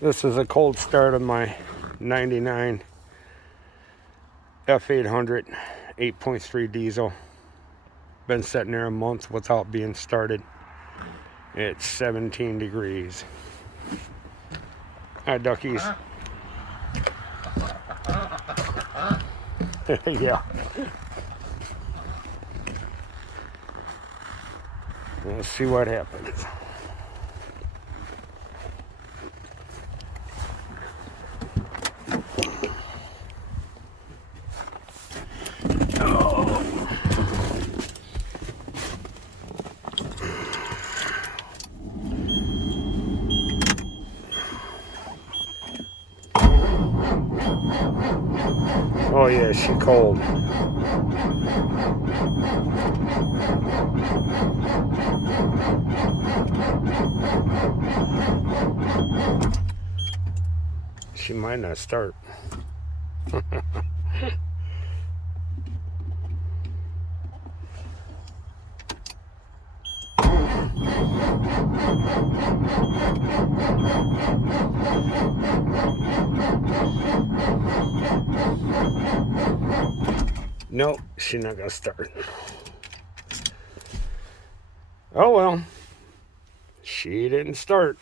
This is a cold start of my 99 f800 8.3 diesel. Been sitting there a month without being started. It's 17 degrees. Hi, duckies. Yeah. Let's see what happens. Oh yeah, she cold. She might not start. Nope, she's not gonna start. Oh well, she didn't start.